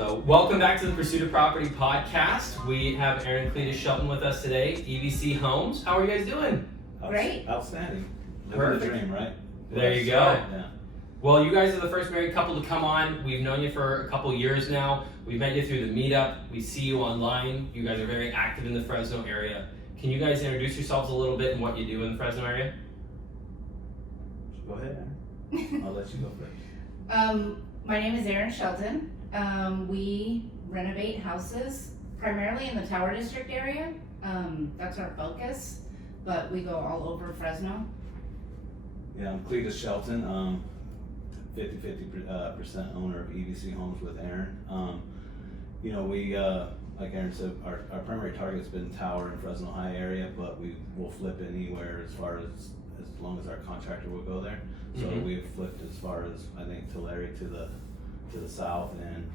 So, welcome back to the Pursuit of Property podcast. We have Erin, Cleadus, Shelton with us today, EVC Homes. How are you guys doing? Great. Outstanding. Perfect. Living the dream, right? There you go. Yeah. Well, you guys are the first married couple to come on. We've known you for a couple years now. We've met you through the meetup. We see you online. You guys are very active in the Fresno area. Can you guys introduce yourselves a little bit and what you do in the Fresno area? Go ahead, Erin. I'll let you go first. My name is Erin Shelton. We renovate houses primarily in the Tower District area. That's our focus, but we go all over Fresno. Yeah, I'm Cleadus Shelton, 50% owner of EVC Homes with Erin. We, like Erin said, our primary target's been Tower and Fresno High area, but we will flip anywhere as long as our contractor will go there. So we've flipped as far as, I think, Tulare to the south and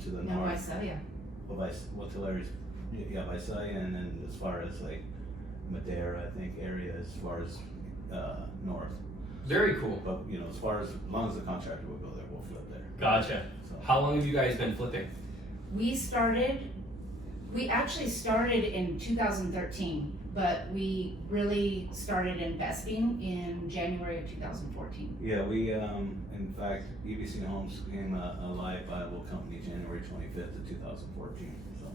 to the No, north. Visalia. Tulare's, Visalia, and then as far as like Madera, I think, area as far as north. Very cool. But as long as the contractor will go there, we'll flip there. Gotcha. So, How long have you guys been flipping? We actually started in 2013, but we really started investing in January of 2014. yeah, we in fact, EVC Homes became a live viable company January 25th of 2014. So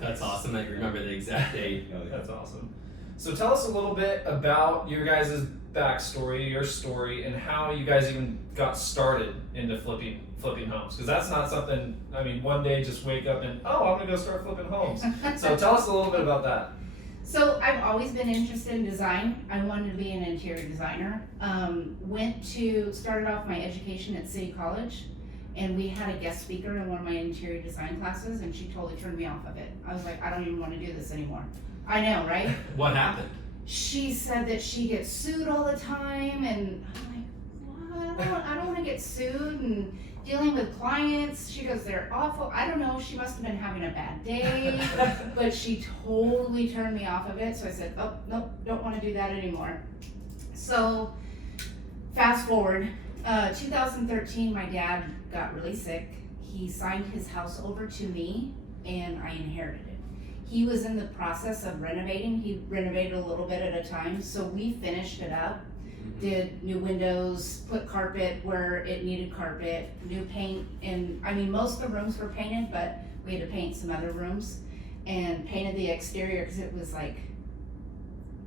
That's awesome that you remember the exact date. oh, yeah. That's awesome. So tell us a little bit about your guys' backstory, your story, and how you guys even got started into flipping homes. Because that's not something, one day just wake up and, I'm gonna go start flipping homes. So tell us a little bit about that. So I've always been interested in design. I wanted to be an interior designer. Started off my education at City College, and we had a guest speaker in one of my interior design classes, and she totally turned me off of it. I was like, I don't even want to do this anymore. I know, right? What happened? She said that she gets sued all the time, and I'm like, what? I don't want to get sued, and dealing with clients. She goes, they're awful. I don't know, she must have been having a bad day, but she totally turned me off of it. So I said, oh, nope, don't want to do that anymore. So fast forward, 2013, my dad got really sick. He signed his house over to me, and I inherited it. He was in the process of renovating. He renovated a little bit at a time, so we finished it up. Did new windows, put carpet where it needed carpet, new paint, and most of the rooms were painted, but we had to paint some other rooms, and painted the exterior because it was like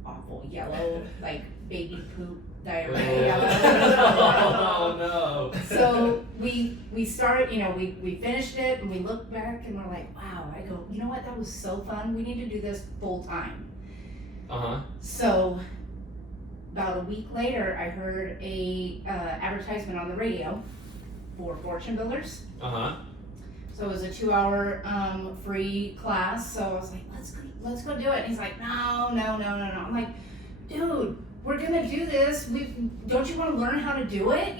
awful yellow, like baby poop diarrhea yellow. Oh no. So we started, we finished it, and we looked back and we're like, wow. I go, you know what, that was so fun. We need to do this full time. So about a week later, I heard a advertisement on the radio for fortune builders. So it was a 2-hour free class. So I was like, let's go do it. And he's like, no. I'm like, dude, we're gonna do this. Don't you want to learn how to do it?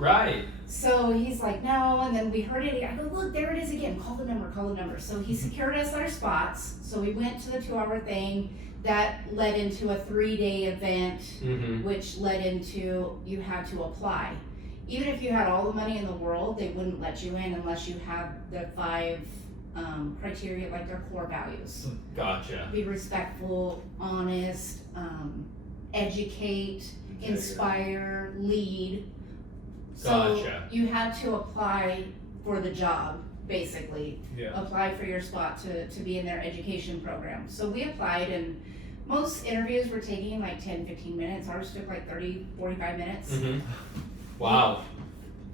Right. So he's like, no. And then we heard it. I go, look, there it is again. Call the number. So he secured us our spots. So we went to the 2-hour thing. That led into a 3-day event, which led into you had to apply. Even if you had all the money in the world, they wouldn't let you in unless you had the 5 criteria, like their core values. Gotcha. Be respectful, honest, educate, inspire, lead. So Gotcha. you had to apply for the job, basically. Yeah. Apply for your spot to be in their education program. So we applied, and most interviews were taking like 10-15 minutes. Ours took like 30-45 minutes. Wow.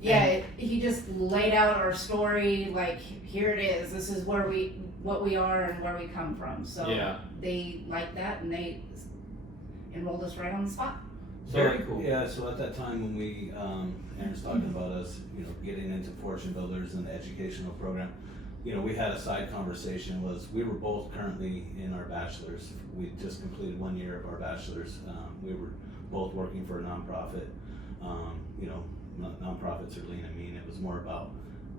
Yeah, he just laid out our story, like, here it is. This is what we are and where we come from. So Yeah. they liked that, and they enrolled us right on the spot. Very cool. Yeah, so at that time when we, Erin's talking about us, getting into fortune builders and the educational program, we had a side conversation. We were both currently in our bachelor's. We just completed 1 year of our bachelor's. We were both working for a nonprofit. Nonprofits are lean and mean. It was more about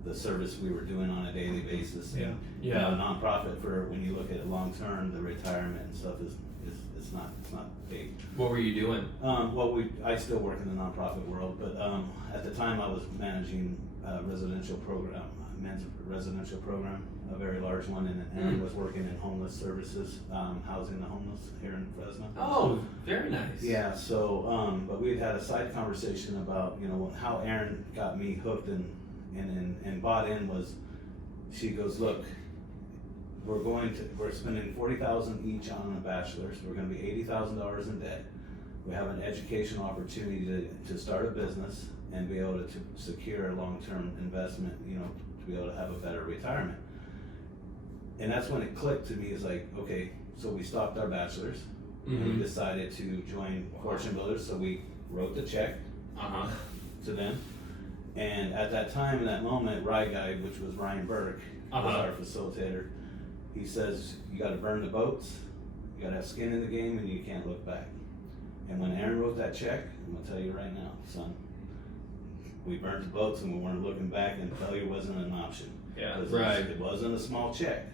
the service we were doing on a daily basis. Yeah. Yeah. Nonprofit, for when you look at it long term, the retirement and stuff is it's not big. What were you doing? I still work in the nonprofit world, but at the time I was managing a residential program, men's residential program, a very large one, and Erin was working in homeless services, housing the homeless here in Fresno. Oh, very nice. Yeah, so, but we'd had a side conversation about, you know, how Erin got me hooked and bought in was, she goes, look, we're spending $40,000 each on a bachelor's, we're gonna be $80,000 in debt. We have an educational opportunity to start a business and be able to secure a long-term investment, you know, to be able to have a better retirement. And that's when it clicked to me, is like, okay, so we stopped our bachelor's, and we decided to join Fortune Builders, so we wrote the check to them. And at that time, in that moment, Rye Guy, which was Ryan Burke, was our facilitator. He says, you gotta burn the boats, you gotta have skin in the game, and you can't look back. And when Erin wrote that check, I'm gonna tell you right now, son, we burnt the boats and we weren't looking back, and failure wasn't an option. Yeah. 'Cause Right. It wasn't a small check.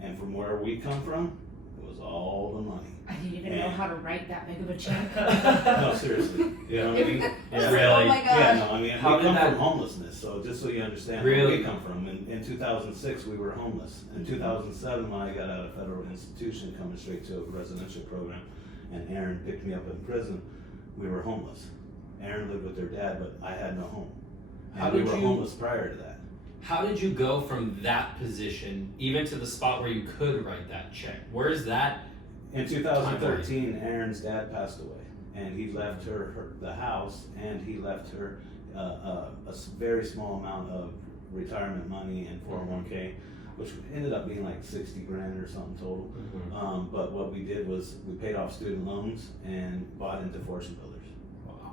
And from where we come from, it was all the money. I didn't even know how to write that big of a check. No, seriously, you know what I mean? Yeah, really. Oh my Yeah, gosh. no, I mean, How we did come that- from homelessness, so just so you understand where Really? we come from. In 2006, we were homeless. In 2007, when I got out of federal institution, coming straight to a residential program, and Erin picked me up in prison, we were homeless. Erin lived with her dad, but I had no home. How And we did were you- homeless prior to that. How did you go from that position even to the spot where you could write that check? Where's that? In 2013, Erin's dad passed away, and he left her the house, and he left her very small amount of retirement money and 401k, which ended up being like 60 grand or something total. But what we did was we paid off student loans and bought into Fortune Builders.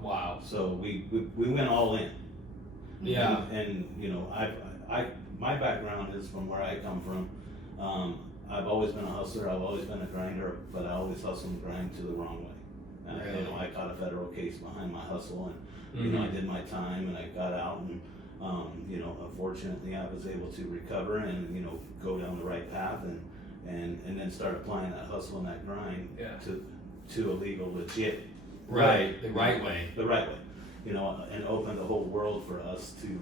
Wow. So we went all in. Yeah. And you know, my background is from where I come from. I've always been a hustler. I've always been a grinder, but I always hustle and grind to the wrong way. Really? You know, I caught a federal case behind my hustle, and you know, I did my time, and I got out, and you know, unfortunately, I was able to recover and you know, go down the right path, and then start applying that hustle and that grind to a legal, legit, Right. The right way. the right way, you know, and open the whole world for us to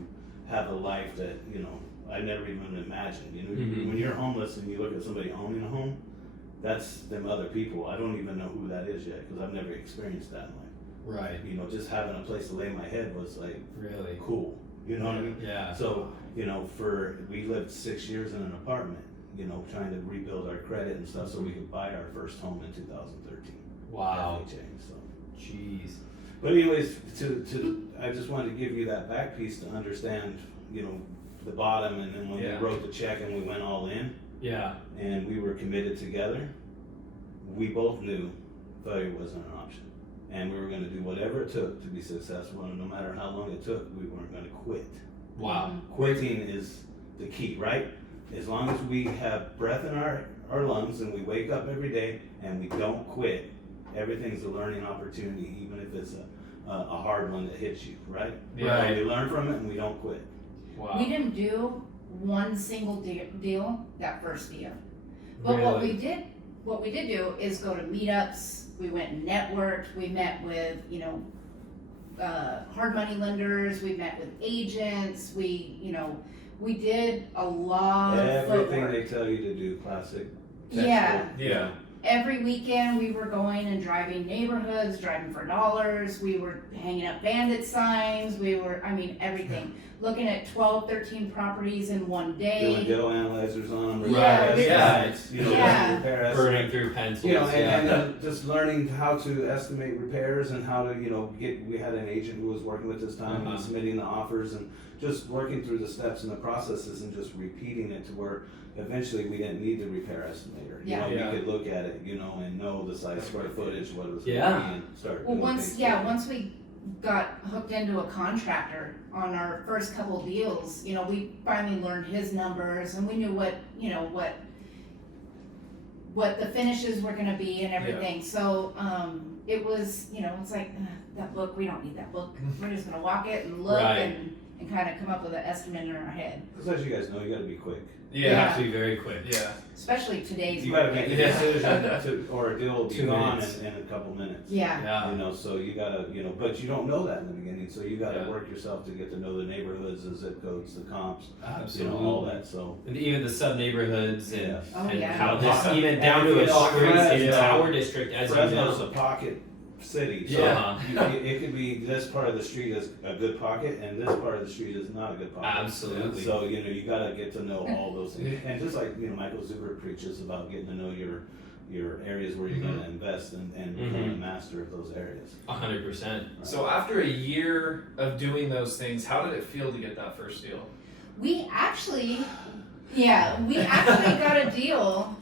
have a life that, you know, I never even imagined. You know, when you're homeless and you look at somebody owning a home, that's them other people. I don't even know who that is yet, because I've never experienced that in life. Right. You know, just having a place to lay my head was like Really. cool. You know what I mean? Yeah. So, you know, we lived 6 years in an apartment, you know, trying to rebuild our credit and stuff so we could buy our first home in 2013. Wow. FHA, so. Jeez. But anyways, I just wanted to give you that back piece to understand, you know, the bottom, and then when we wrote the check and we went all in, Yeah. and we were committed together, we both knew failure wasn't an option. And we were gonna do whatever it took to be successful, and no matter how long it took, we weren't gonna quit. Wow. Quitting is the key, right? As long as we have breath in our lungs and we wake up every day and we don't quit, everything's a learning opportunity, even if it's a hard one that hits you, right? Yeah. We learn from it and we don't quit. Wow. We didn't do one single deal that first year. But what we did do is go to meetups, we went and networked, we met with, you know, hard money lenders, we met with agents, we did a lot of Everything footwork. they tell you to do, classic. Yeah. textbook. Yeah. Every weekend we were going and driving neighborhoods, driving for dollars, we were hanging up bandit signs, everything. Looking at 12, 13 properties in one Doing day. ghetto analyzers on them. Yeah, repair yeah. estimates, you know, Yeah. repair estimates. Burning through pencils. You know, and yeah. then just learning how to estimate repairs and how to, you know, we had an agent who was working with us time and submitting the offers and just working through the steps and the processes and just repeating it to where eventually we didn't need the repair estimator. You know, Yeah. we could look at it, you know, and know the size square footage, what it was Yeah. gonna be, and start Well, doing things different. once we got hooked into a contractor on our first couple deals, you know, we finally learned his numbers and we knew what the finishes were gonna be and everything. So, it was, you know, it's like, that book, we don't need that book. We're just gonna walk it and look Right. and kind of come up with an estimate in our head. Because as you guys know, you gotta be quick. You have to be very quick. Yeah. Especially today's You gotta make a Yeah. decision or a deal will be 2 gone minutes. in a couple minutes. Yeah. Yeah. You know, so you gotta, but you don't know that in the beginning, so you gotta Yeah. work yourself to get to know the neighborhoods, the zip codes, the comps, Absolutely. all that, so. And even the sub neighborhoods and, Yeah. Oh, and yeah. how this And even down to you a know, street in Fresno- Tower District, as you Fresno's know. a pocket city, so Yeah. it could be this part of the street is a good pocket and this part of the street is not a good pocket. Absolutely. So, you gotta get to know all those things. And just like, Michael Zuber preaches about getting to know your areas where you're gonna invest and become a master of those areas. 100%. So after a year of doing those things, how did it feel to get that first deal? We actually got a deal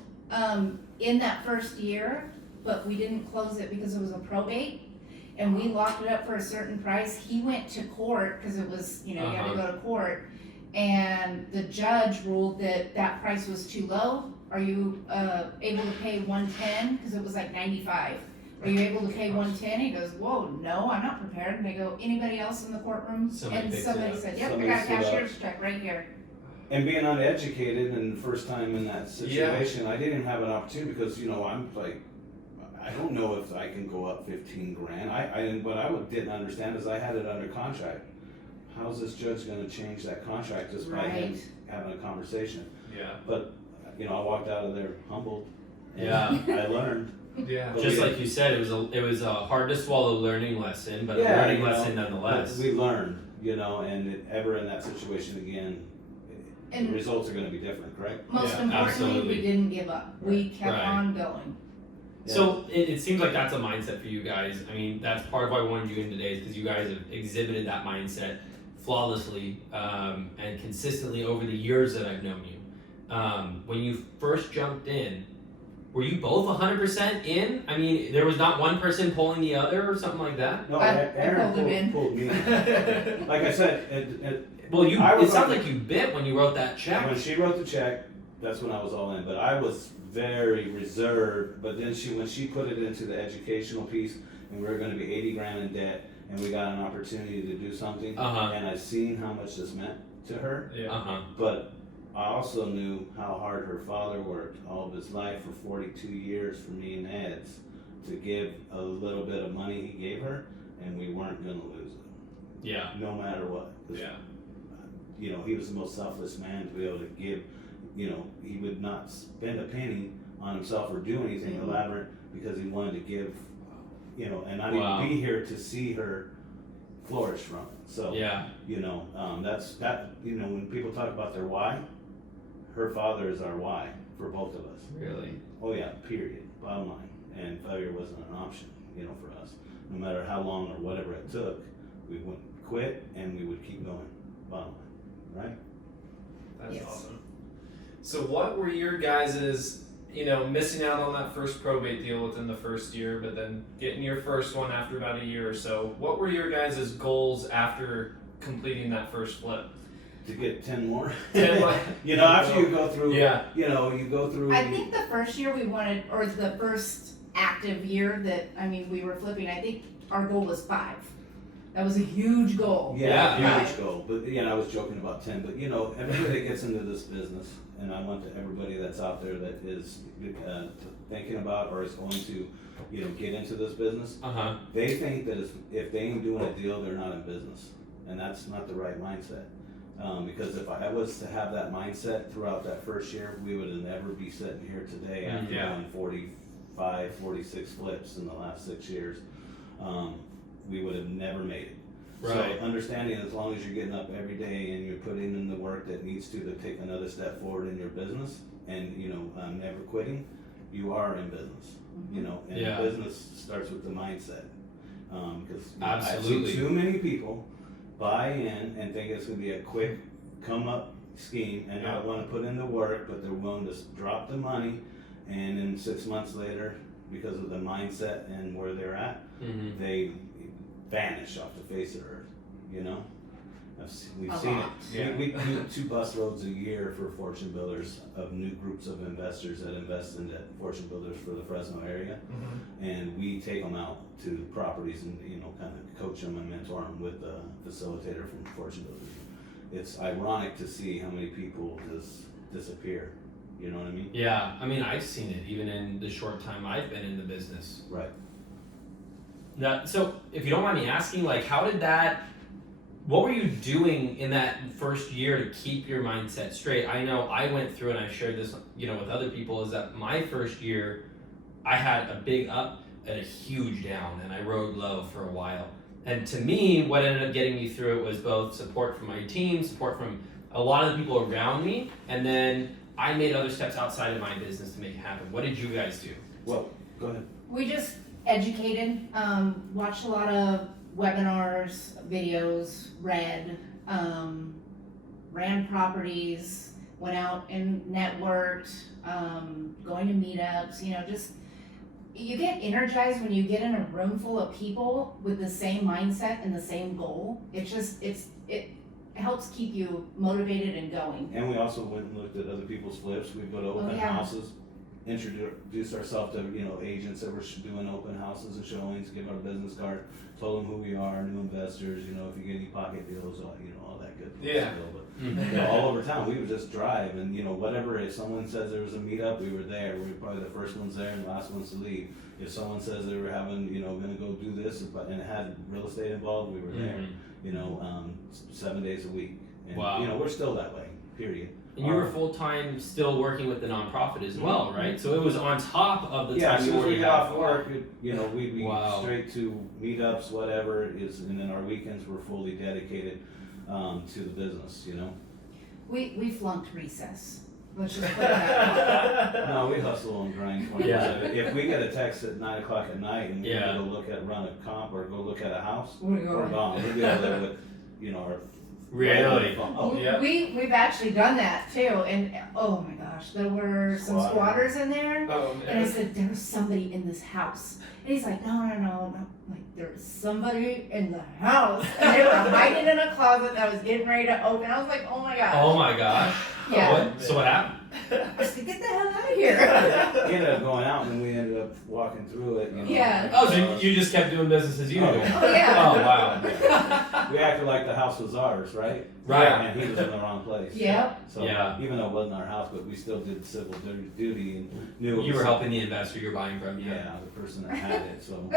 in that first year, but we didn't close it because it was a probate, and we locked it up for a certain price. He went to court because it was, you had to go to court, and the judge ruled that that price was too low. Are you able to pay 110? Because it was like 95. Are you able to pay 110? He goes, whoa, no, I'm not prepared. And they go, anybody else in the courtroom? Somebody And picks it somebody up. said, yep, I Somebody got a stood up. cashier's check right here. And being uneducated and the first time in that situation, I didn't have an opportunity because, I'm like, I don't know if I can go up 15 grand. What I didn't understand is I had it under contract. How's this judge gonna change that contract just by him Right. having a conversation? Yeah. But, I walked out of there humbled. and Yeah. I learned. Yeah. But Just we- like you said, it was a hard to swallow learning lesson, but Yeah, a learning you know, lesson nonetheless. We learned, and if ever in that situation again, the And- results are gonna be different, correct? Most Yeah, importantly, absolutely. we didn't give up. We kept Right. on going. So it seems like that's a mindset for you guys. I mean, that's part of why I wanted you in today is because you guys have exhibited that mindset flawlessly and consistently over the years that I've known you. When you first jumped in, were you both 100% in? I mean, there was not one person pulling the other or something like that? No, I Erin pulled him in. pulled me. Like I said, Well, I it was sounds on- like you bit when you wrote that check. when she wrote the check, that's when I was all in. But I was very reserved. But then when she put it into the educational piece, and we were going to be 80 grand in debt, and we got an opportunity to do something, Uh-huh. and I seen how much this meant to her. Yeah. Uh-huh. But I also knew how hard her father worked all of his life for 42 years for me and Ed's to give a little bit of money he gave her, and we weren't going to lose it, Yeah. no matter what. 'Cause, Yeah. he was the most selfless man to be able to give. He would not spend a penny on himself or do anything Mhm. elaborate because he wanted to give, and not Wow. even be here to see her flourish from it. So, Yeah. that's that. When people talk about their why, her father is our why for both of us. Really. Oh yeah, period. Bottom line. And failure wasn't an option, for us. No matter how long or whatever it took, we wouldn't quit and we would keep going. Bottom line, right? That's Yes. awesome. So what were your guys's, missing out on that first probate deal within the first year, but then getting your first one after about a year or so? What were your guys's goals after completing that first flip? To get 10 more. 10 more. After you go through, Yeah. you go through. I think the first year we wanted, or the first active year that, we were flipping, I think our goal was 5. That was a huge goal. Yeah, Yeah. huge goal. But I was joking about 10. But everybody that gets into this business, and I want to everybody that's out there that is thinking about or is going to, get into this business. Uh-huh. They think that if they ain't doing a deal, they're not in business, and that's not the right mindset. Because if I was to have that mindset throughout that first year, we would never be sitting here today after Yeah. doing 45, 46 flips in the last 6 years. We would have never made it. Right. So understanding as long as you're getting up every day and you're putting in the work that needs to take another step forward in your business, and never quitting, you are in business. And Yeah. business starts with the mindset. Because I've Absolutely. seen too many people buy in and think it's going to be a quick come up scheme and not want to put in the work, but they're willing to drop the money, and then 6 months later, because of the mindset and where they're at, Mm-hmm. they vanish off the face of the earth. We've A seen lot. it. Yeah. We do 2 bus loads a year for Fortune Builders of new groups of investors that invest into Fortune Builders for the Fresno area, and we take them out to properties and kind of coach them and mentor them with the facilitator from Fortune Builders. it's ironic to see how many people just disappear. You know what I mean? Yeah, I mean, I've seen it even in the short time I've been in the business. Right. Now, so if you don't mind me asking, like, what were you doing in that first year to keep your mindset straight? I know I went through, and I've shared this, with other people, is that my first year, I had a big up and a huge down, and I rode low for a while. And to me, what ended up getting me through it was both support from my team, support from a lot of the people around me, and then I made other steps outside of my business to make it happen. What did you guys do? Well, go ahead. We just educated, watched a lot of webinars, videos, read, ran properties, went out and networked, going to meetups, just, you get energized when you get in a room full of people with the same mindset and the same goal. It helps keep you motivated and going. And we also went and looked at other people's flips. We'd go to open houses, introduce ourselves to agents that were doing open houses and showings, give our business card, told them who we are, new investors. If you get any pocket deals, all that good stuff. But all over town, we would just drive and whatever. If someone says there was a meetup, we were there. We were probably the first ones there and the last ones to leave. If someone says they were having, going to go do this, and it had real estate involved, we were there. 7 days a week. And, Wow. We're still that way. Period. And you were full-time still working with the nonprofit as well, right? So it was on top of the Yeah, time as you soon as we already get had. off work, we'd be Wow. straight to meetups, whatever it is, and then our weekends were fully dedicated to the business. We flunked recess. Let's just put it that way. No, we hustle and grind 24/7. Yeah. If we get a text at 9 o'clock at night and we Yeah. go run a comp or go look at a house, We're we're going. gone. We'll be over there with our Really? Oh, yeah. We've actually done that too, and oh my gosh, there were some Squatters. squatters in there, Oh and I man. said there's somebody in this house, and he's like, no, like there's somebody in the house, and they were hiding in a closet that was getting ready to open. I was like, oh my gosh, Oh my gosh. Yeah. So what happened? I said, get the hell out of here. He ended up going out, and then we ended up walking through it. Yeah. Oh, so you just kept doing business as usual. Oh, yeah. Oh yeah. Oh, wow. Yeah. We acted like the house was ours, right? Right. And he was in the wrong place. Yep. So Yeah. even though it wasn't our house, but we still did civil duty and knew it You were was- helping the investor you're buying from. Yeah, the person that had it. So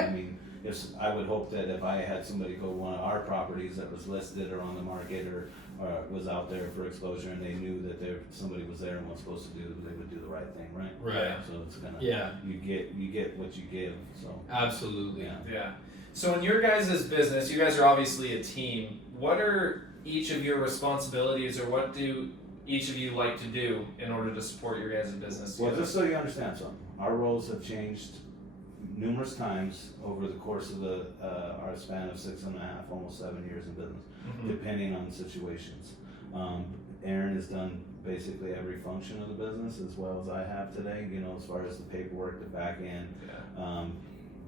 I would hope that if I had somebody go to one of our properties that was listed or on the market or was out there for exposure, and they knew that somebody was there and was supposed to do, they would do the right thing, right? Right. So it's gonna Yeah. you get what you give. So Absolutely. yeah. Yeah. So in your guys' business, you guys are obviously a team. What are each of your responsibilities, or what do each of you like to do in order to support your guys' business? Well, just so you understand something, our roles have changed numerous times over the course of our span of 6.5, almost 7 years in business, Mhm. depending on situations. Erin has done basically every function of the business as well as I have today, as far as the paperwork, the back end, Yeah.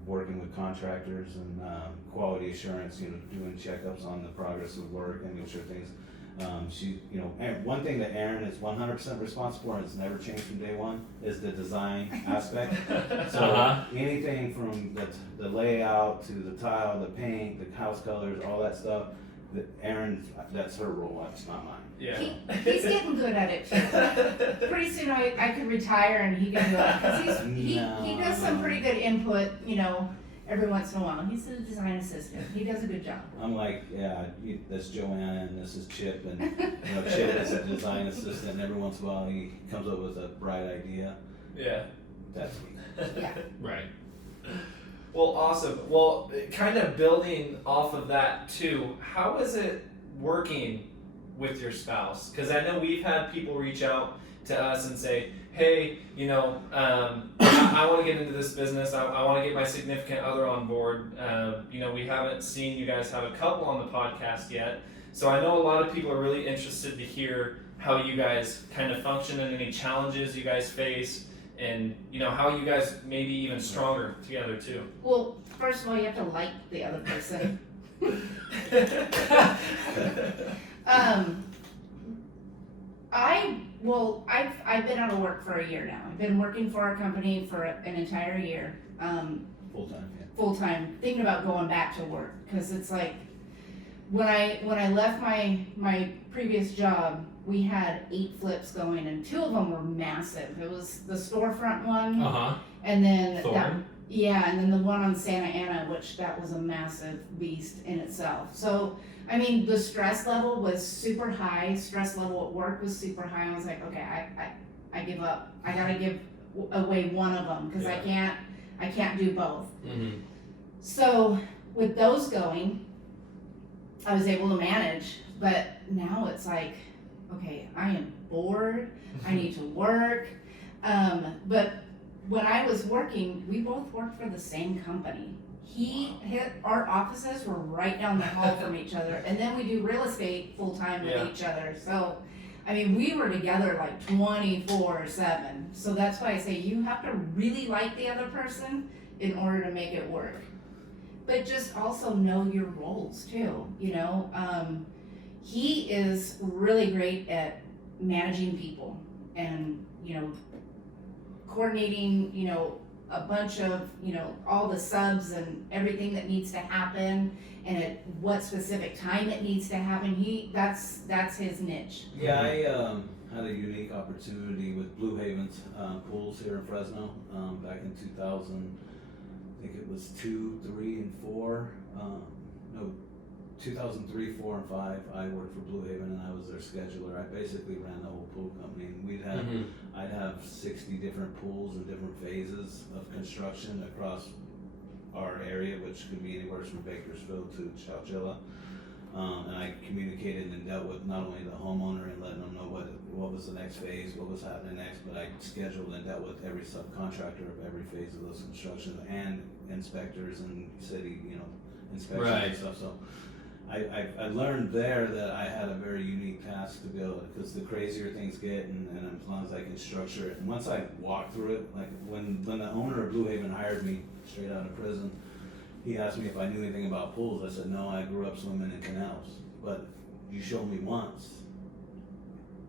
working with contractors and quality assurance, doing checkups on the progress of work and making sure things. And one thing that Erin is 100% responsible for, and it's never changed from day one, is the design aspect. So anything from the layout to the tile, the paint, the house colors, all that stuff, that's her role. That's not mine. Yeah. He's getting good at it too. Pretty soon I could retire and he can do it, because he does some pretty good input, every once in a while. He's a design assistant. He does a good job. I'm like, that's Joanna and this is Chip, and Chip is a design assistant, and every once in a while he comes up with a bright idea. Yeah. That's me. Yeah. Right. Well, awesome. Well, kind of building off of that too, how is it working with your spouse? Because I know we've had people reach out to us and say, hey, I want to get into this business. I want to get my significant other on board. We haven't seen you guys have a couple on the podcast yet. So I know a lot of people are really interested to hear how you guys kind of function and any challenges you guys face, and how you guys may be even stronger together too. Well, first of all, you have to like the other person. I've been out of work for a year now. I've been working for our company for an entire year, Full time, yeah. full time, thinking about going back to work, because it's like, when I left my previous job, we had 8 flips going, and 2 of them were massive. It was the storefront one, and then and then the one on Santa Ana, which that was a massive beast in itself. So, I mean, the stress level was super high. Stress level at work was super high. I was like, okay, I give up. I gotta give away one of them because I can't do both. Mm-hmm. So with those going, I was able to manage. But now it's like, okay, I am bored. I need to work. But when I was working, we both worked for the same company. Our offices were right down the hall from each other, and then we do real estate full time with each other. So, I mean, we were together like 24/7. So that's why I say you have to really like the other person in order to make it work. But just also know your roles too. You know, he is really great at managing people and coordinating, a bunch of, all the subs and everything that needs to happen and at what specific time it needs to happen. That's his niche. Yeah, I had a unique opportunity with Blue Haven's pools here in Fresno back in 2000. I think it was 2, 3, and 4. 2003, 4, and 5. I worked for Blue Haven and I was their scheduler. I basically ran the whole pool company, and I'd have 60 different pools in different phases of construction across our area, which could be anywhere from Bakersfield to Chowchilla. And I communicated and dealt with not only the homeowner and letting them know what was the next phase, what was happening next, but I scheduled and dealt with every subcontractor of every phase of those constructions and inspectors and city, inspections and stuff. So I learned there that I had a very unique task to go, because the crazier things get, and as long as I can structure it. And once I walked through it, like when the owner of Blue Haven hired me straight out of prison, he asked me if I knew anything about pools. I said, no, I grew up swimming in canals. But you showed me once.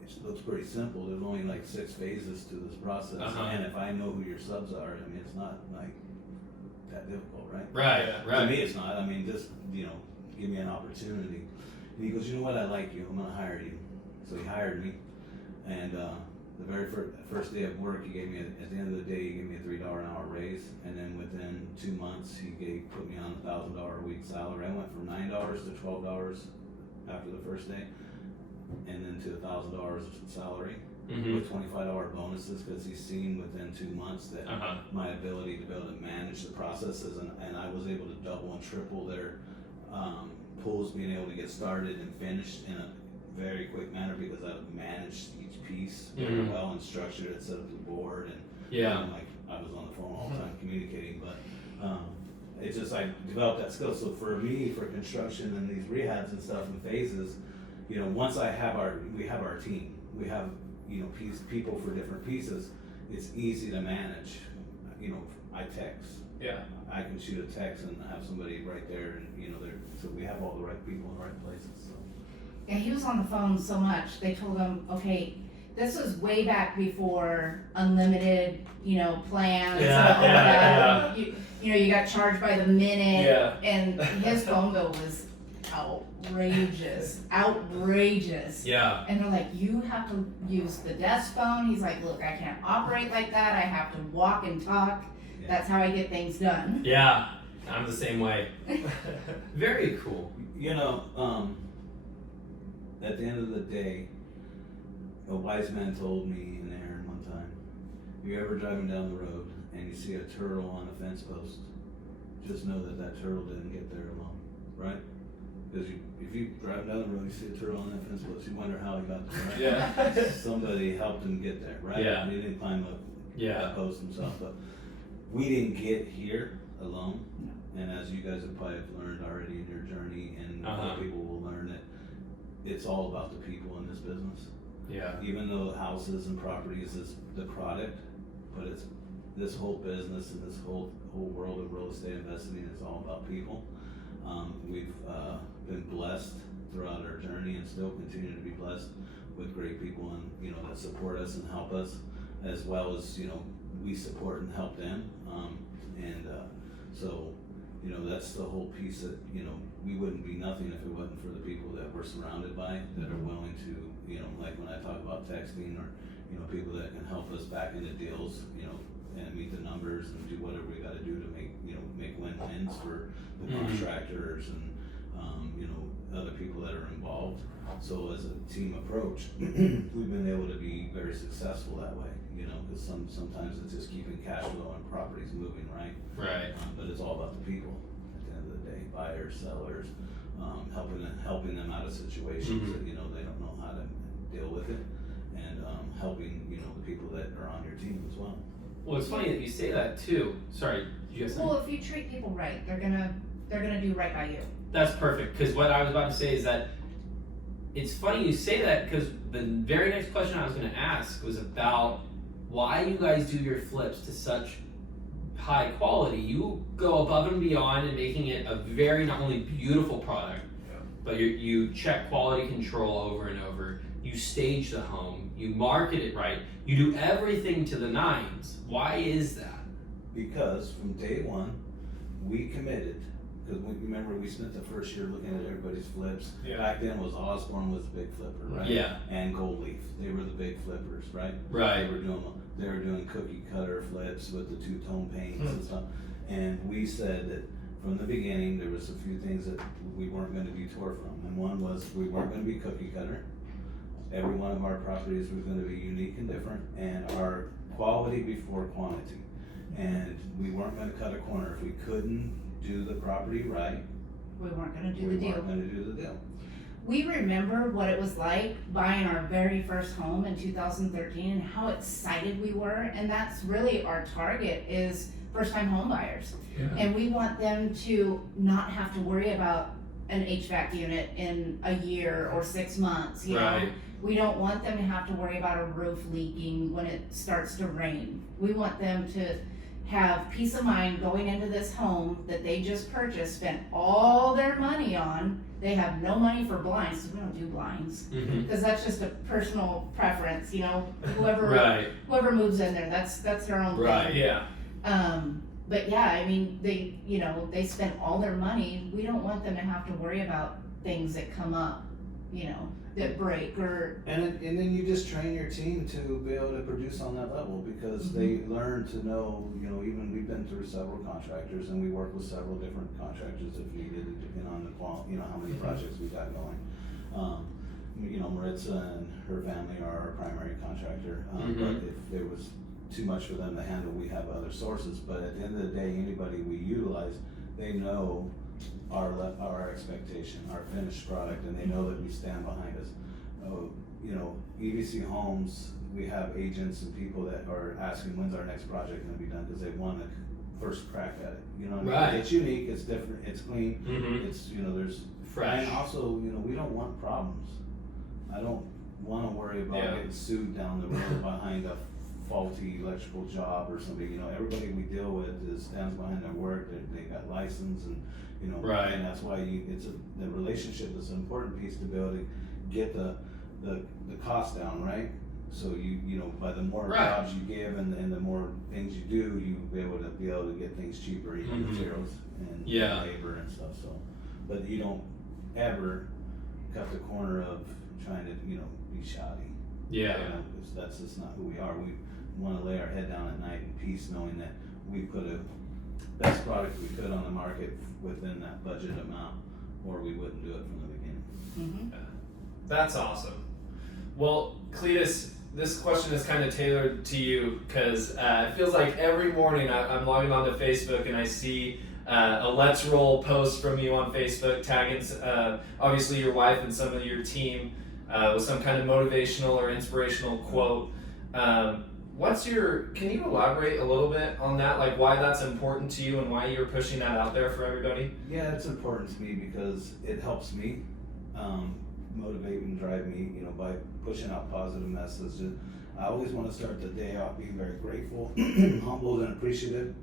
It looks pretty simple. There's only like 6 phases to this process. And if I know who your subs are, I mean, it's not like that difficult, right? Right. To me, it's not. I mean, just, give me an opportunity. And he goes, you know what, I like you, I'm gonna hire you. So he hired me, and the very first day of work, he gave me, at the end of the day, he gave me a $3 an hour raise, and then within 2 months, he put me on a $1,000 a week salary. I went from $9 to $12 after the first day, and then to $1,000 salary. With $25 bonuses, because he's seen within 2 months that my ability to be able to manage the processes, and I was able to double and triple their pools being able to get started and finished in a very quick manner, because I've managed each piece very well and structured it, set up the board, and like I was on the phone all the time communicating, but it's just I developed that skill. So for me, for construction and these rehabs and stuff and phases, once we have our team, we have people for different pieces, it's easy to manage. I text. Yeah. I can shoot a text and have somebody right there, and so we have all the right people in the right places. So. Yeah, he was on the phone so much. They told him, okay, this was way back before unlimited, plans and all that. You got charged by the minute, and his phone bill was outrageous. Yeah. And they're like, you have to use the desk phone. He's like, look, I can't operate like that. I have to walk and talk. That's how I get things done. Yeah, I'm the same way. Very cool. At the end of the day, a wise man told me and Erin one time, if you're ever driving down the road and you see a turtle on a fence post, just know that turtle didn't get there alone, right? Because if you drive down the road and you see a turtle on that fence post, you wonder how he got there, right? Yeah. Somebody helped him get there, right? Yeah. He didn't climb up that post himself, but we didn't get here alone. And as you guys have probably learned already in your journey, and other people will learn it, it's all about the people in this business. Yeah. Even though houses and properties is the product, but it's this whole business and this whole world of real estate investing is all about people. We've been blessed throughout our journey and still continue to be blessed with great people and that support us and help us, as well as we support and help them. So you know, that's the whole piece that, you know, we wouldn't be nothing if it wasn't for the people that we're surrounded by, that are willing to, you know, like when I talk about texting, or, you know, people that can help us back into deals, you know, and meet the numbers and do whatever we gotta do to make, you know, make win-wins for the contractors and, you know, other people that are involved. So as a team approach, we've been able to be very successful that way, you know, because sometimes it's just keeping cash flow and properties moving, right? Right. But it's all about the people at the end of the day, buyers, sellers, helping them out of situations that, you know, they don't know how to deal with it, and helping, you know, the people that are on your team as well. Well, it's funny that you say that too. Sorry, did you guys say? Well, if you treat people right, they're gonna do right by you. That's perfect, because what I was about to say is that it's funny you say that, because the very next question I was going to ask was about why you guys do your flips to such high quality. You go above and beyond in making it a very, not only beautiful product, but you check quality control over and over. You stage the home, you market it right, you do everything to the nines. Why is that? Because from day one, we committed. Because remember, we spent the first year looking at everybody's flips. Yeah. Back then was Osborne was the big flipper, right? Yeah. And Gold Leaf, they were the big flippers, right? Right. They were doing cookie cutter flips with the two-tone paints and stuff. And we said that from the beginning there was a few things that we weren't going to detour from, and one was we weren't going to be cookie cutter. Every one of our properties was going to be unique and different, and our quality before quantity. And we weren't going to cut a corner. If we couldn't do the property right, We weren't gonna do we the deal. weren't going to do the deal. We remember what it was like buying our very first home in 2013 and how excited we were, and that's really our target is first-time home buyers. Yeah. And we want them to not have to worry about an HVAC unit in a year or 6 months, you know? Right. We don't want them to have to worry about a roof leaking when it starts to rain. We want them to have peace of mind going into this home that they just purchased, spent all their money on. They have no money for blinds, 'cause we don't do blinds, because that's just a personal preference, you know. Whoever moves in there, that's their own Right. thing. Yeah. But yeah, I mean, they spent all their money. We don't want them to have to worry about things that come up, you know, that break or. And then you just train your team to be able to produce on that level, because they learn to know, you know, even we've been through several contractors and we work with several different contractors if needed, depending on the quality, you know, how many projects we got going. You know, Maritza and her family are our primary contractor, but if there was too much for them to handle, we have other sources. But at the end of the day, anybody we utilize, they know our expectation, our finished product, and they know that we stand behind us. You know, EVC Homes, we have agents and people that are asking when's our next project going to be done, because they want the first crack at it. You know what I mean? Right. It's unique, it's different, it's clean, it's, you know, there's Fresh. And also, you know, we don't want problems. I don't want to worry about getting sued down the road behind a faulty electrical job or something. You know, everybody we deal with stands behind their work. They got license, and you know, and that's why the relationship is an important piece to be able to get the cost down, right? So you know, by the more jobs you give and the more things you do, you'll be able to get things cheaper, even materials and labor and stuff. So, but you don't ever cut the corner of trying to, you know, be shoddy. Yeah. You know, 'cause that's just not who we are. We want to lay our head down at night in peace, knowing that we put a best product we could on the market within that budget amount, or we wouldn't do it from the beginning. That's awesome. Well, Cleadus, this question is kind of tailored to you, because it feels like every morning I'm logging onto Facebook and I see a Let's Roll post from you on Facebook tagging obviously your wife and some of your team with some kind of motivational or inspirational quote. Can you elaborate a little bit on that, like why that's important to you and why you're pushing that out there for everybody? Yeah, it's important to me because it helps me motivate and drive me, you know, by pushing out positive messages. I always want to start the day off being very grateful, humbled, and appreciative.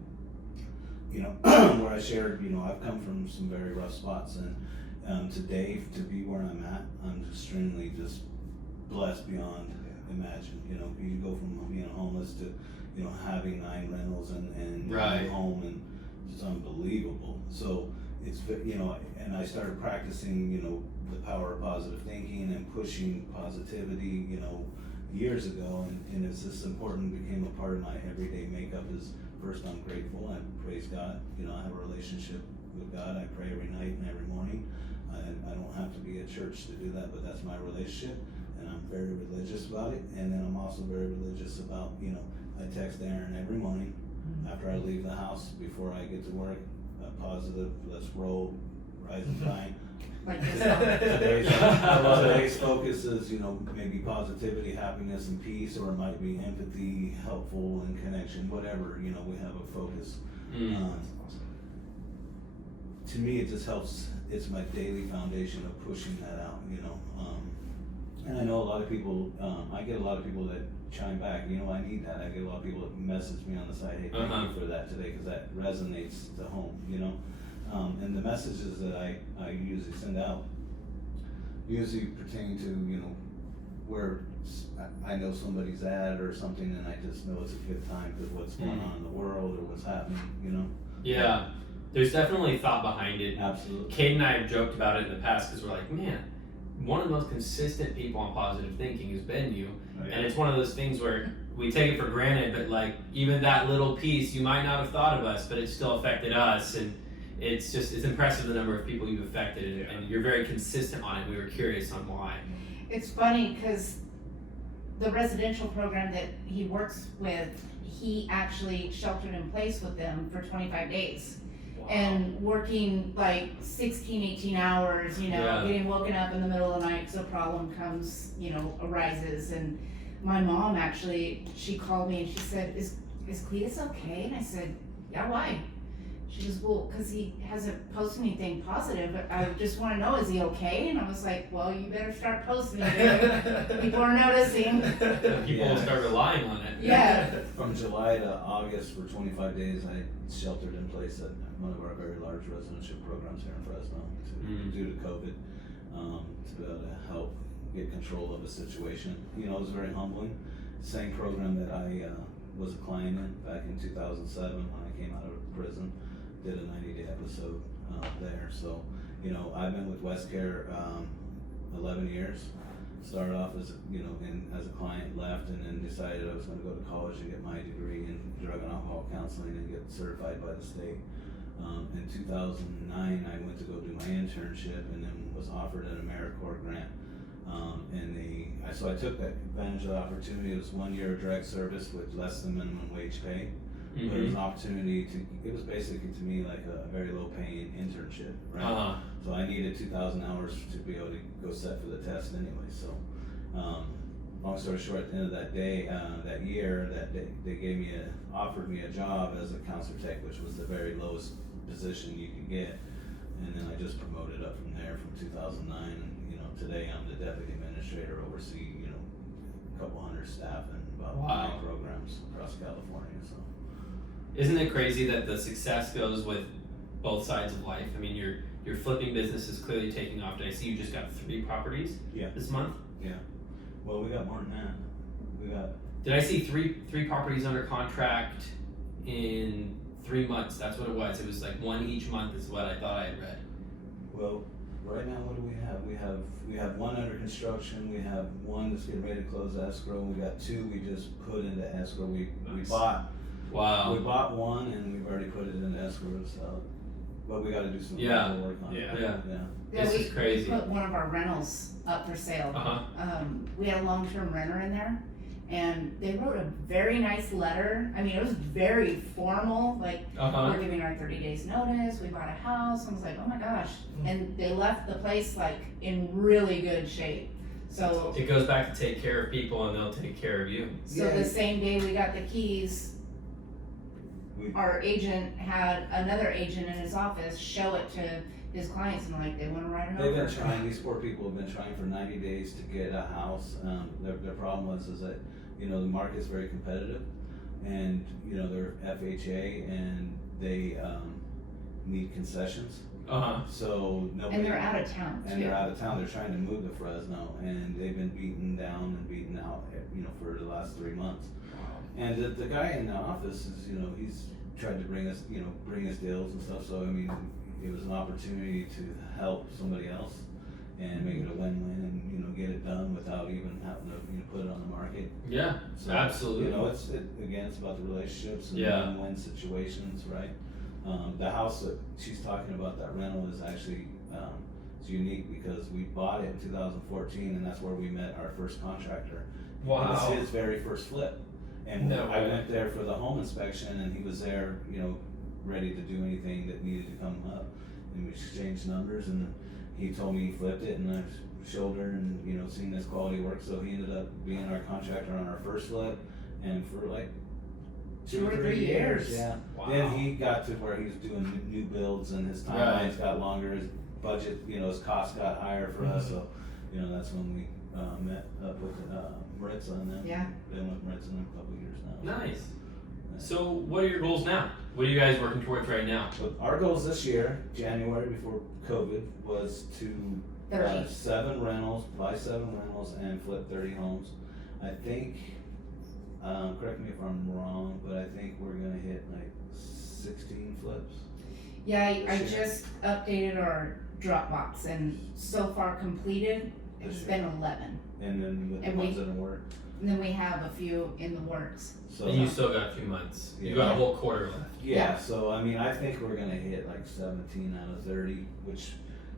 You know, where I shared, you know, I've come from some very rough spots, and today to be where I'm at, I'm extremely just blessed beyond imagine. You know, you go from being homeless to, you know, having 9 rentals and a home, and just unbelievable. So it's, you know, and I started practicing, you know, the power of positive thinking and pushing positivity, you know, years ago, and it's just important, became a part of my everyday makeup. Is first, I'm grateful, I praise God, you know, I have a relationship with God, I pray every night and every morning. I don't have to be at church to do that, but that's my relationship, and I'm very religious about it. And then I'm also very religious about, you know, I text Erin every morning after I leave the house, before I get to work, positive, let's roll, rise and shine. Like this one. Today's focus is, you know, maybe positivity, happiness, and peace, or it might be empathy, helpful, and connection, whatever, you know, we have a focus. To me, it just helps, it's my daily foundation of pushing that out, you know. And I know a lot of people, I get a lot of people that chime back, you know, I need that. I get a lot of people that message me on the side, hey, thank you for that today, because that resonates to home, you know. And the messages that I usually send out usually pertain to, you know, where I know somebody's at or something, and I just know it's a good time because what's going on in the world or what's happening, you know. Yeah, there's definitely thought behind it. Absolutely. Kate and I have joked about it in the past because we're like, man, one of the most consistent people on positive thinking has been you. Oh, yeah. And it's one of those things where we take it for granted, but like even that little piece, you might not have thought of us, but it still affected us. And it's impressive the number of people you've affected, and you're very consistent on it. We were curious on why. It's funny because the residential program that he works with, he actually sheltered in place with them for 25 days. Wow. And working like 16, 18 hours, you know, Yeah. getting woken up in the middle of the night because a problem comes, you know, arises. And my mom actually, she called me and she said, is Cleadus okay? And I said, yeah, why? She goes, well, because he hasn't posted anything positive, but I just want to know, is he okay? And I was like, well, you better start posting it. People are noticing. People will start relying on it. Yeah. From July to August for 25 days, I sheltered in place at one of our very large residential programs here in Fresno due to COVID, to be able to help get control of the situation. You know, it was very humbling. Same program that I was a client in back in 2007 when I came out of prison. Did a 90-day episode there. So, you know, I've been with WestCare 11 years. Started off as, you know, as a client, left, and then decided I was going to go to college and get my degree in drug and alcohol counseling and get certified by the state. In 2009, I went to go do my internship and then was offered an AmeriCorps grant. So I took advantage of the opportunity. It was 1 year of direct service with less than minimum wage pay. But it was an opportunity it was basically to me like a very low paying internship, right? So I needed 2,000 hours to be able to go set for the test anyway. So, long story short, at the end of that day, that year, they offered me a job as a counselor tech, which was the very lowest position you could get. And then I just promoted up from there from 2009. And, you know, today I'm the deputy administrator, oversee, you know, a couple hundred staff and about 9 programs across California. So. Isn't it crazy that the success goes with both sides of life? I mean, your flipping business is clearly taking off. Did I see you just got 3 properties this month? Yeah. Well, we got more than that. Did I see three properties under contract in 3 months? That's what it was. It was like 1 each month is what I thought I had read. Well, right now, what do we have? We have 1 under construction. We have 1 that's getting ready to close escrow. We got 2 we just put into escrow. We bought. Wow. We bought 1 and we've already put it in escrow, so, but we gotta do some more work on it. Yeah. Yeah, This is crazy. We put one of our rentals up for sale. We had a long-term renter in there, and they wrote a very nice letter. I mean, it was very formal, like, we're giving our 30 days notice, we bought a house. I was like, oh my gosh. And they left the place like in really good shape. So it goes back to take care of people and they'll take care of you. So the same day we got the keys, our agent had another agent in his office show it to his clients, and like, they want to write an offer. They've been trying, these poor people have been trying for 90 days to get a house. Their problem is that, you know, the market's very competitive, and, you know, they're FHA and they need concessions. So nobody. And they're out of town too. They're out of town. They're trying to move to Fresno, and they've been beaten down and beaten out, you know, for the last 3 months. And the guy in the office is, you know, tried to bring us deals and stuff. So I mean, it was an opportunity to help somebody else and make it a win-win, and get it done without even having to put it on the market. Yeah, So, absolutely. It's about the relationships and Yeah. win-win situations, right? The house that she's talking about, that rental, is actually it's unique because we bought it in 2014, and that's where we met our first contractor. Wow. It was his very first flip, and No I way. went there for the home inspection, and he was there, ready to do anything that needed to come up, and we exchanged numbers, and he told me he flipped it, and I showed her, and seen this quality work, so he ended up being our contractor on our first flip, and for like 2 or 3 years. Yeah. Wow. Then he got to where he was doing new builds, and his timelines got longer, his budget, his costs got higher for us, so, that's when we met up with Maritza and them. Yeah. Been with Maritza in a couple of years now. Nice. So what are your goals now? What are you guys working towards right now? But our goals this year, January before COVID, was to 30. 7 rentals, buy 7 rentals, and flip 30 homes. I think, correct me if I'm wrong, but I think we're gonna hit like 16 flips. Yeah, I This year. just updated our Dropbox, and so far completed, it's This been 11. And then with the And ones that are work. And then we have a few in the works. So And you still got a few months. You Yeah. got a whole quarter left. yeah, so I mean, I think we're gonna hit like 17 out of 30, which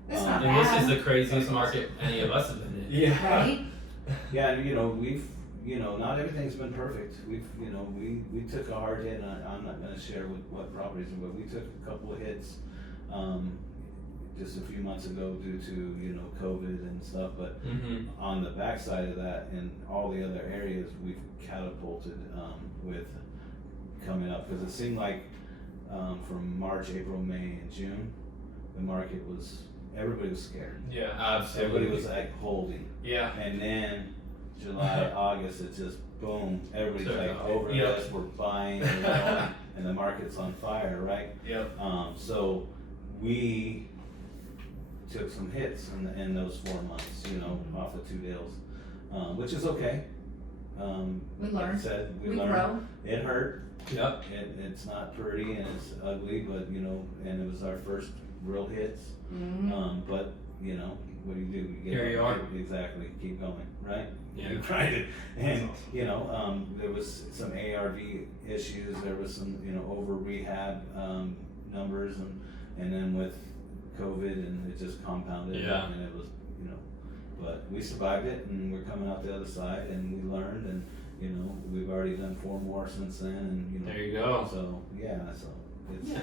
That's not And this is bad, the craziest market any of us have been in. Yeah. right? yeah, we've not everything's been perfect. We've we took a hard hit, and I'm not gonna share what properties, but we took a couple of hits just a few months ago due to COVID and stuff. But Mm-hmm. on the backside of that, and all the other areas, we've catapulted with coming up, because it seemed like from March, April, May, and June, the market was, everybody was scared. Yeah. Absolutely. Everybody was like holding. Yeah. And then July, August, it just boom, everybody's Took like off. over Yep. this, we're buying, and the market's on fire, right? Yep. So we took some hits in those 4 months, off the 2 deals, which is okay. We Like I learn, said, we learned. grow. It hurt. Yep. It's not pretty and it's ugly, but and it was our first real hits. Mhm. But what do? You get Here you are. Exactly. Keep going, right? Yeah. You grind it, and there was some ARV issues. There was some over rehab numbers, and then with COVID, and it just compounded. Yeah. And it was but we survived it, and we're coming out the other side, and we learned, and we've already done 4 more since then, and There you go. so yeah, so it's Yeah.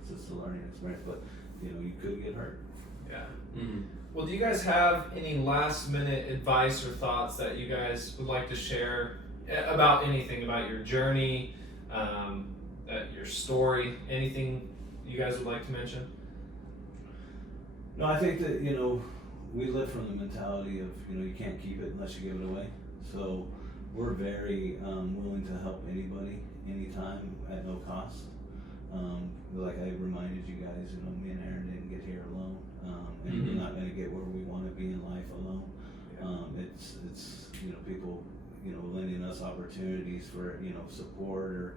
it's just a learning experience, but you could get hurt. Yeah. Mm-hmm. Well, do you guys have any last minute advice or thoughts that you guys would like to share about anything, about your journey, your story, anything you guys would like to mention? No, I think that we live from the mentality of you can't keep it unless you give it away. So we're very willing to help anybody, anytime, at no cost. Like I reminded you guys, me and Erin didn't get here alone, and Mhm. we're not going to get where we want to be in life alone. Yeah. It's people lending us opportunities for support, or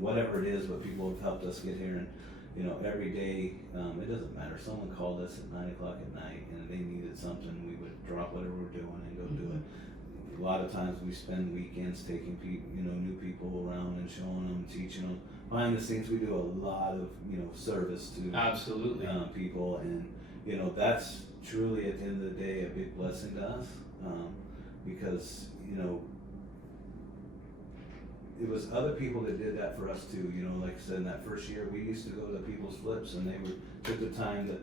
whatever it is, but people have helped us get here, and every day, it doesn't matter. Someone called us at 9 o'clock at night and they needed something, we would drop whatever we're doing and go do it. A lot of times we spend weekends taking people, new people around and showing them, teaching them. Behind the scenes, we do a lot of, service to Absolutely. people, and that's truly at the end of the day a big blessing to us, because it was other people that did that for us too. Like I said, in that first year, we used to go to people's flips, and they took the time to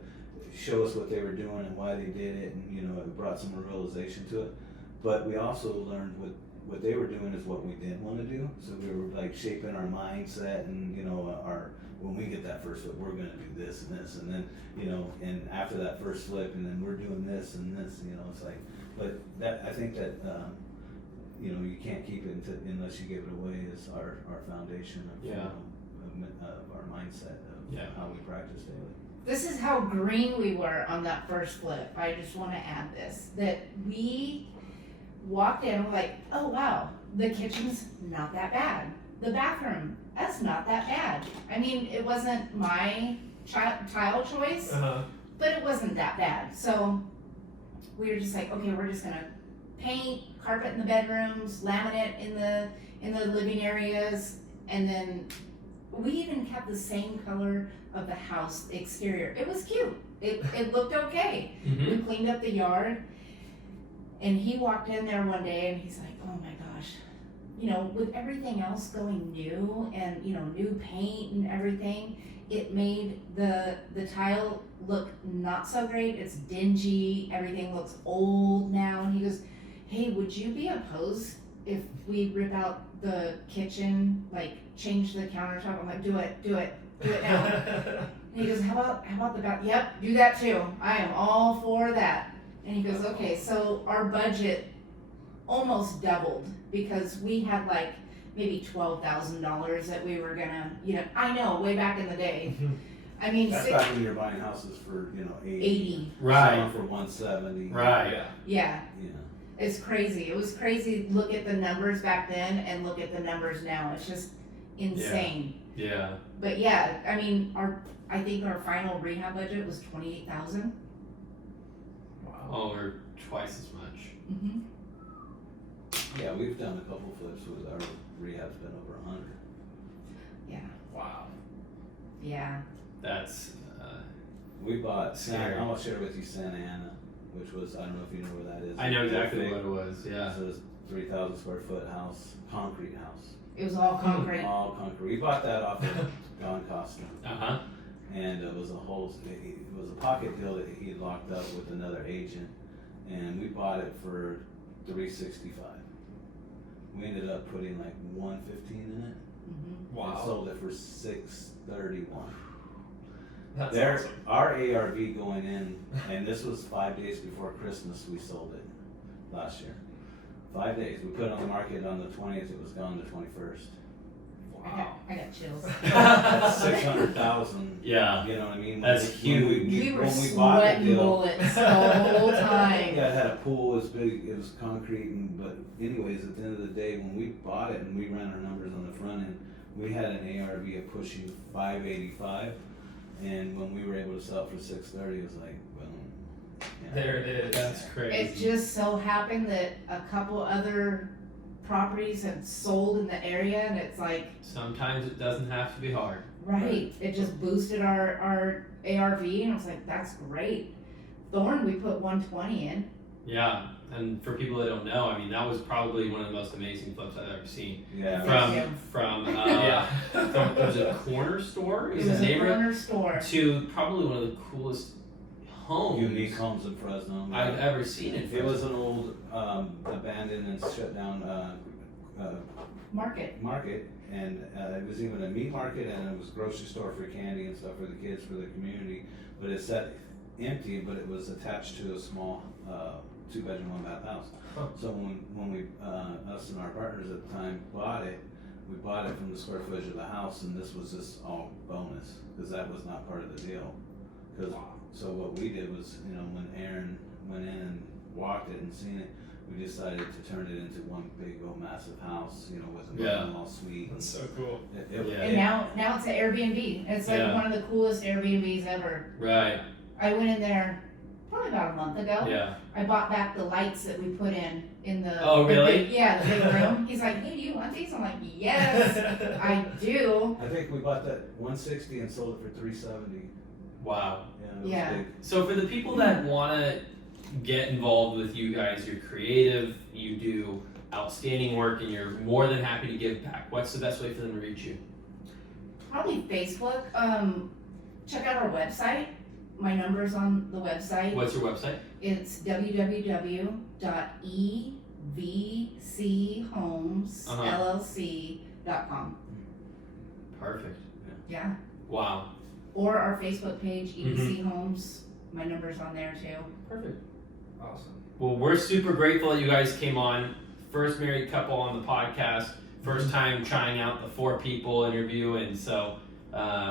show us what they were doing and why they did it, and it brought some realization to it. But we also learned what they were doing is what we didn't want to do. So we were like shaping our mindset, and when we get that first flip, we're gonna do this and this, and then and after that first flip, and then we're doing this and this. It's like, but that I think that. You can't keep it unless you give it away, is our foundation of, Yeah. of our mindset of Yeah. how we practice daily. This is how green we were on that first flip. I just want to add this, that we walked in, we're like, oh wow, the kitchen's not that bad. The bathroom that's not that bad. I mean, it wasn't my tile choice, but it wasn't that bad. So we were just like, okay, we're just gonna paint, carpet in the bedrooms, laminate in the living areas, and then we even kept the same color of the house exterior. It was cute. It looked okay. We cleaned up the yard, and he walked in there one day and he's like, oh my gosh, you know, with everything else going new and, you know, new paint and everything, it made the tile look not so great. It's dingy, everything looks old now. And he goes, hey, would you be opposed if we rip out the kitchen, like change the countertop? I'm like, do it now. And he goes, how about the bath? Yep, do that too. I am all for that. And he goes, okay, so our budget almost doubled because we had like maybe $12,000 that we were gonna, you know, I know, way back in the day. I mean, That's back when you're buying houses for, you know, 80. Right. Selling for 170. Right. Yeah. yeah, Yeah. it's crazy. It was crazy. Look at the numbers back then and look at the numbers now. It's just insane. Yeah. But yeah, I mean, I think our final rehab budget was $28,000. Wow. Oh, we're twice as much. Mm-hmm. Yeah, we've done a couple flips with our rehab's been over 100. Yeah, Wow. yeah. That's We bought Scary. I'll share with you Santa Ana, which was, I don't know if you know where that is. I know It's exactly big. what it was. Yeah. It's a 3,000 square foot house, concrete house. It was all concrete. All concrete. We bought that off of Don Costa. Uh-huh. And it was a pocket deal that he locked up with another agent, and we bought it for $365. We ended up putting like $115 in it. Mm-hmm. And Wow. sold it for $631. That's There, awesome. our ARV going in, and this was 5 days before Christmas. We sold it last year. 5 days. We put it on the market on the 20th. It was gone the 21st. Wow. I got chills. That's 600,000. Yeah. You know what I mean? That's huge. We were when we bought the sweating deal, bullets the whole time. yeah, it had a pool. It was big. It was concrete. But anyways, at the end of the day, when we bought it and we ran our numbers on the front end, we had an ARV of pushing 585, and when we were able to sell it for 630, it was like, boom. Yeah. There it is. That's crazy. It just so happened that a couple other properties had sold in the area, and it's like, Sometimes it doesn't have to be hard. right, it just boosted our ARV, and I was like, that's great. Thorn, we put 120 in. Yeah. And for people that don't know, I mean, that was probably one of the most amazing flips I've ever seen. Yeah. From Yeah. from was it a corner store? It was a neighbor corner store. to probably one of the coolest homes Unique homes in Fresno. I've ever seen in It was an old abandoned and shut down Market. market, and it was even a meat market, and it was a grocery store for candy and stuff for the kids, for the community. But it sat empty, but it was attached to a small 2-bedroom, 1-bath house. Huh. So when we us and our partners at the time bought it, we bought it from the square footage of the house, and this was just all bonus because that was not part of the deal. So what we did was, you know, when Erin went in and walked it and seen it, we decided to turn it into one big old massive house, you know, with a mother-in-law suite. That's so cool. Yeah. And now it's an Airbnb. It's like Yeah. one of the coolest Airbnbs ever. Right. I went in there probably about a month ago. Yeah. I bought back the lights that we put in the Oh, the really? big, yeah, the big room. He's like, hey, do you want these? I'm like, yes, I do. I think we bought that 160 and sold it for 370. Wow. Yeah, it was Yeah. big. So for the people that want to get involved with you guys, you're creative, you do outstanding work, and you're more than happy to give back. What's the best way for them to reach you? Probably Facebook. Check out our website. My number's on the website. What's your website? It's www.evchomesllc.com. Perfect. Yeah. Wow. Or our Facebook page, Mm-hmm. EBC Homes. My number's on there too. Perfect. Awesome. Well, we're super grateful that you guys came on. First married couple on the podcast. First time trying out the 4 people interview, and so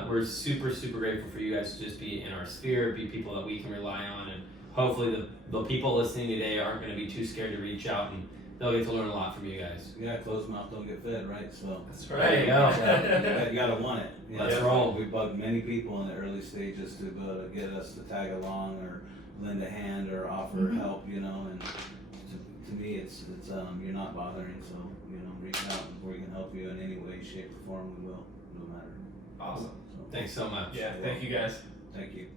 we're super grateful for you guys to just be in our sphere, be people that we can rely on, and hopefully the people listening today aren't going to be too scared to reach out, and they'll get to learn a lot from you guys. Yeah, closed mouth don't get fed, right? So That's There right. you go. you gotta want it. You Let's know, roll. We bugged many people in the early stages to get us to tag along or lend a hand or offer Mhm. help, you know, and to me it's you're not bothering, so, you know, reach out if we can help you in any way, shape, or form, we will, no matter. Awesome. So, Thanks so much. Yeah, thank you guys. thank you.